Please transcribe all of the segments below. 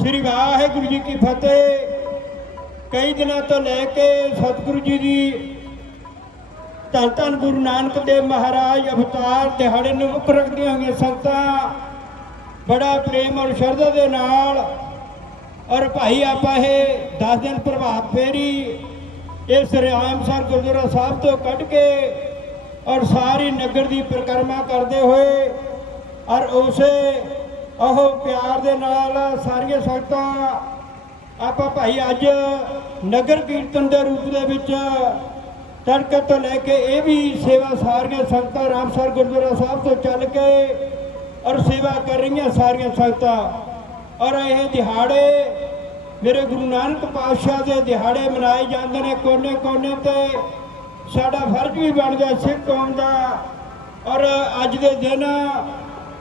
ਸ੍ਰੀ ਵਾਹਿਗੁਰੂ ਜੀ ਕੀ ਫਤਿਹ। ਕਈ ਦਿਨਾਂ ਤੋਂ ਲੈ ਕੇ ਸਤਿਗੁਰੂ ਜੀ ਦੀ ਧੰਨ ਧੰਨ ਗੁਰੂ ਨਾਨਕ ਦੇਵ ਮਹਾਰਾਜ ਅਵਤਾਰ ਦਿਹਾੜੇ ਨੂੰ ਮੁੱਖ ਰੱਖਦੀਆਂ ਹੋਈਆਂ ਸੰਗਤਾਂ, ਬੜਾ ਪ੍ਰੇਮ ਔਰ ਸ਼ਰਧਾ ਦੇ ਨਾਲ ਔਰ ਭਾਈ ਆਪਾਂ ਇਹ 10 ਦਿਨ ਪ੍ਰਭਾਤ ਫੇਰੀ ਇਸ ਰਿਆਮਸਰ ਗੁਰਦੁਆਰਾ ਸਾਹਿਬ ਤੋਂ ਕੱਢ ਕੇ ਔਰ ਸਾਰੀ ਨਗਰ ਦੀ ਪਰਿਕਰਮਾ ਕਰਦੇ ਹੋਏ ਔਰ ਉਸੇ ਉਹ ਪਿਆਰ ਦੇ ਨਾਲ ਸਾਰੀਆਂ ਸੰਗਤਾਂ, ਆਪਾਂ ਭਾਈ ਅੱਜ ਨਗਰ ਕੀਰਤਨ ਦੇ ਰੂਪ ਦੇ ਵਿੱਚ ਤੜਕੇ ਤੋਂ ਲੈ ਕੇ ਇਹ ਵੀ ਸੇਵਾ ਸਾਰੀਆਂ ਸੰਗਤਾਂ ਰਾਮਸਰ ਗੁਰਦੁਆਰਾ ਸਾਹਿਬ ਤੋਂ ਚੱਲ ਕੇ ਔਰ ਸੇਵਾ ਕਰ ਰਹੀਆਂ ਸਾਰੀਆਂ ਸੰਗਤਾਂ। ਔਰ ਇਹ ਦਿਹਾੜੇ ਮੇਰੇ ਗੁਰੂ ਨਾਨਕ ਪਾਤਸ਼ਾਹ ਦੇ ਦਿਹਾੜੇ ਮਨਾਏ ਜਾਂਦੇ ਨੇ ਕੋਨੇ ਕੋਨੇ ਤੇ। ਸਾਡਾ ਫਰਜ਼ ਵੀ ਬਣਦਾ ਸਿੱਖ ਕੌਮ ਦਾ। ਔਰ ਅੱਜ ਦੇ ਦਿਨ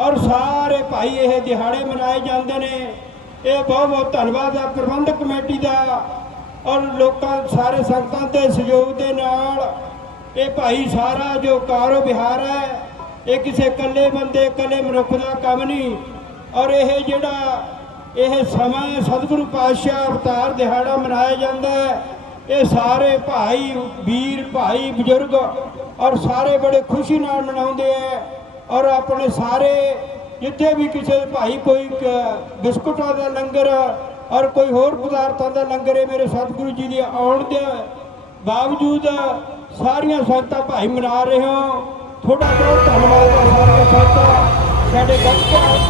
ਔਰ ਸਾਰੇ ਭਾਈ ਇਹ ਦਿਹਾੜੇ ਮਨਾਏ ਜਾਂਦੇ ਨੇ। ਇਹ ਬਹੁਤ ਬਹੁਤ ਧੰਨਵਾਦ ਹੈ ਪ੍ਰਬੰਧਕ ਕਮੇਟੀ ਦਾ ਔਰ ਲੋਕਾਂ ਸਾਰੇ ਸੰਗਤਾਂ ਦੇ ਸਹਿਯੋਗ ਦੇ ਨਾਲ। ਇਹ ਭਾਈ ਸਾਰਾ ਜੋ ਕਾਰੋ ਵਿਹਾਰ ਹੈ ਇਹ ਕਿਸੇ ਇਕੱਲੇ ਬੰਦੇ ਇਕੱਲੇ ਮਨੁੱਖ ਦਾ ਕੰਮ ਨਹੀਂ। ਔਰ ਇਹ ਜਿਹੜਾ ਇਹ ਸਮਾਂ ਹੈ, ਸਤਿਗੁਰੂ ਪਾਤਸ਼ਾਹ ਅਵਤਾਰ ਦਿਹਾੜਾ ਮਨਾਇਆ ਜਾਂਦਾ ਹੈ ਇਹ ਸਾਰੇ ਭਾਈ ਵੀਰ ਭਾਈ ਬਜ਼ੁਰਗ ਔਰ ਸਾਰੇ ਬੜੇ ਖੁਸ਼ੀ ਨਾਲ ਮਨਾਉਂਦੇ ਆ ਔਰ ਆਪਣੇ ਸਾਰੇ ਜਿੱਥੇ ਵੀ ਕਿਸੇ ਭਾਈ ਕੋਈ ਬਿਸਕੁਟਾਂ ਦਾ ਲੰਗਰ ਔਰ ਕੋਈ ਹੋਰ ਪਦਾਰਥਾਂ ਦਾ ਲੰਗਰ ਇਹ ਮੇਰੇ ਸਤਿਗੁਰੂ ਜੀ ਦੇ ਆਉਣ ਦੇ ਬਾਵਜੂਦ ਸਾਰੀਆਂ ਸੰਗਤਾਂ ਭਾਈ ਮਨਾ ਰਹੇ ਹੋ। ਥੋੜਾ ਬਹੁਤ ਧੰਨਵਾਦ ਹੈ ਸਾਰੀਆਂ ਸੰਗਤਾਂ। ਸਾਡੇ ਗੱਤਕਾ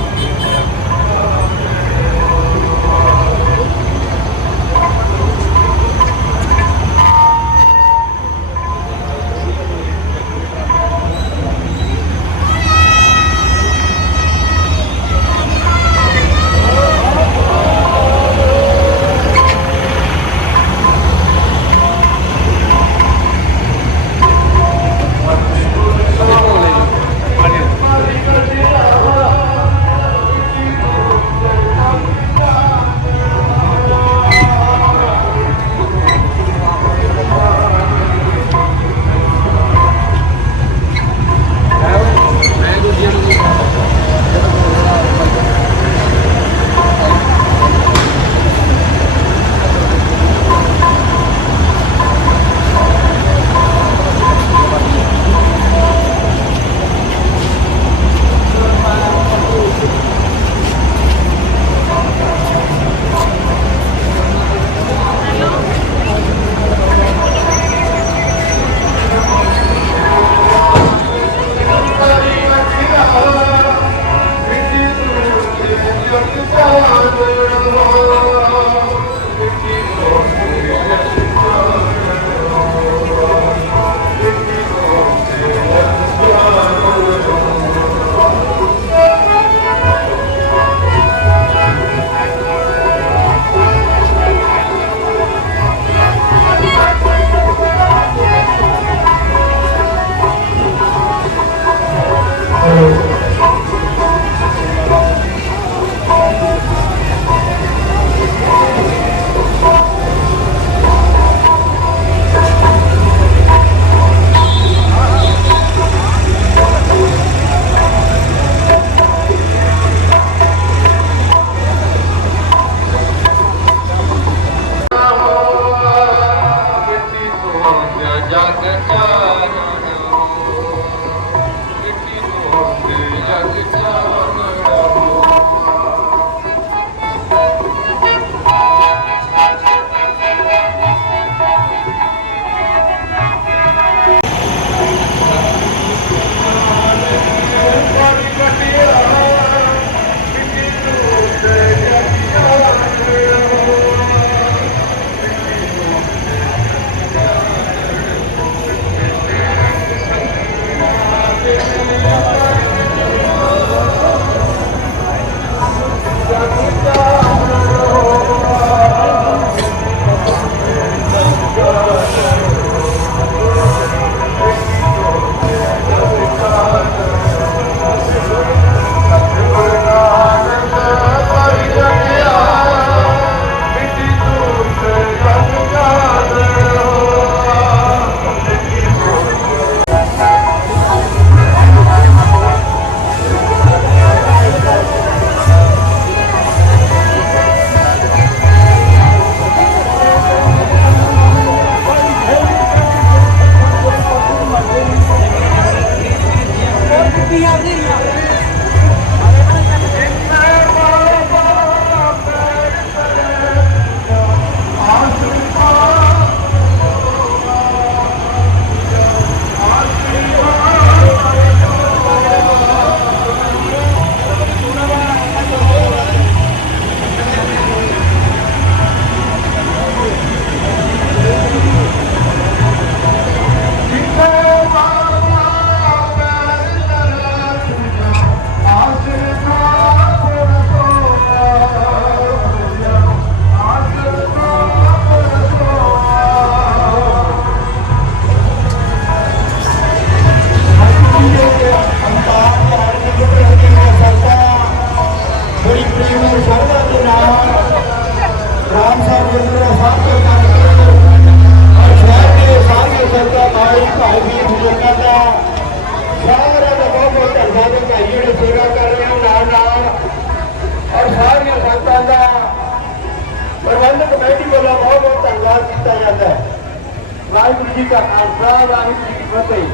ਵਾਹਿਗੁਰੂ ਜੀ ਕਾ ਖਾਲਸਾ ਵਾਹਿਗੁਰੂ ਜੀ ਕੀ ਫਤਿਹ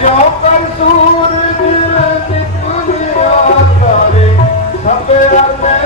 ਜੋ ਕਰ ਸੂਰਜ ਨਿਕਲਿਆ ਕਰੇ ਸਭੇ ਅੰਦੇ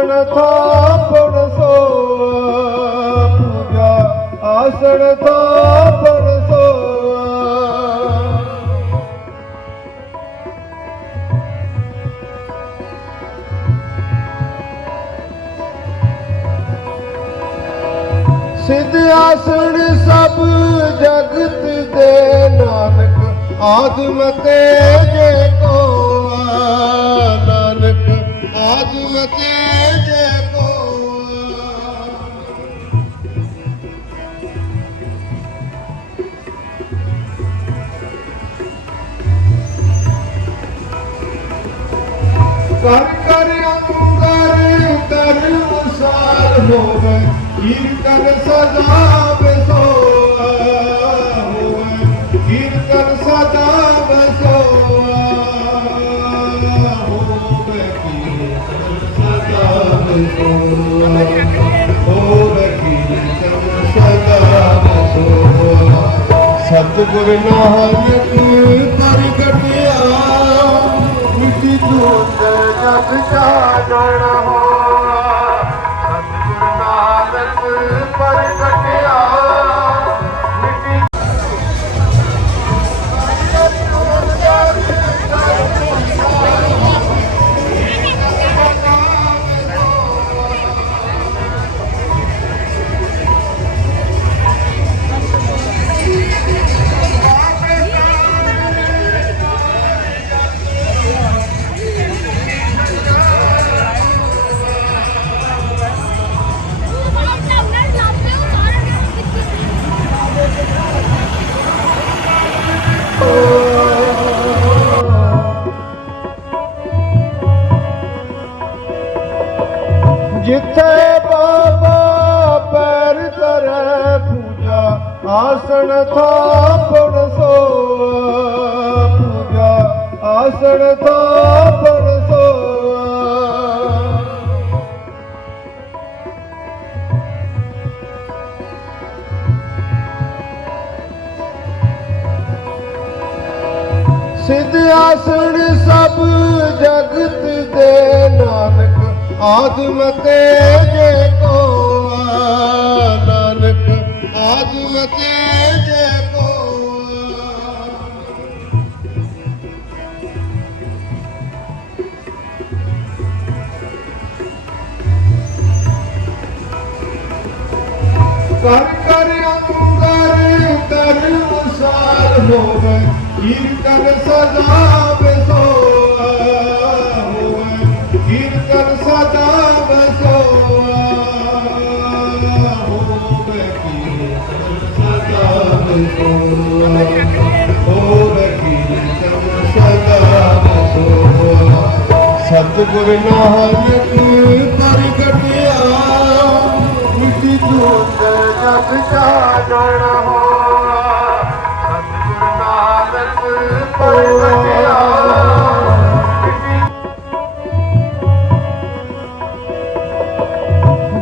ਆਸਣ ਥਾਪਣ ਸੋਆ ਪੂਜਾ ਆਸਣ ਥਾਪਣ ਸੋਆ। ਸਿੱਧ ਆਸਣ ਸਭ ਜਗਤ ਦੇ ਨਾਨਕ ਆਦਮ ਤੇ ਜੇ ਕੋ ਨਾਨਕ ਆਦਮ ਤੇ ਕਰ ਕਰ ਅੰਦਰ ਧਰਮ ਸਾਰ ਹੋਵੇ। ਕੀਰਤਨ ਸਦਾ ਬਸੋਆ ਹੋਵੇ। ਕੀਰਤਨ ਸਦਾ ਬਸੋਆ ਹੋਵੇ। ਕੀਰਤਨ ਸਦਾ ਬਸੋਆ ਹੋਵੇ। ਕੀਰਤਨ ਸਦਾ ਬਸੋਆ। ਸਤਿਗੁਰ ਨਾਨਕ ਮਿੱਟੀ ਜੋਤ ਜਗ ਜਿੱਥੇ ਬਾਬਾ, ਪੈਰ ਧਰੇ ਪੂਜਾ, ਆਸਣ ਥਾਪਣ ਸੋਆ ਪੂਜਾ ਆਸਣ ਥਾਪਣ ਸੋਆ। ਸਿੱਧ ਆਸਣ ਸਭ ਜਗਤ ਦੇ ਨਾਨਕ ਆਦਮ ਤੇ ਜੇ ਕੋ ਨਾਨਕ, ਆਦਮ ਜੇ ਕੋ ਕਰ ਕਰ ਅੰਦਰ ਧਰਮ ਹੋਵੇ ਕੀਰਤਨ ਸਦਾ ਬਸੋਆ ਸਤਿਗੁਰ ਨਾਨਕ ਪ੍ਰਗਟਿਆ ਇਸੀ ਜੋਤ ਜਗ ਜਾਣਨ ਹੋਆ ਸਤਿਗੁਰ ਨਾਨਕ ਪ੍ਰਗਟਿਆ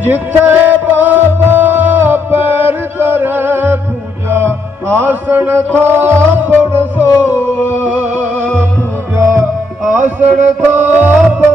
ਜਿੱਥੇ ਬਾਬਾ आसन था पूजा आसन था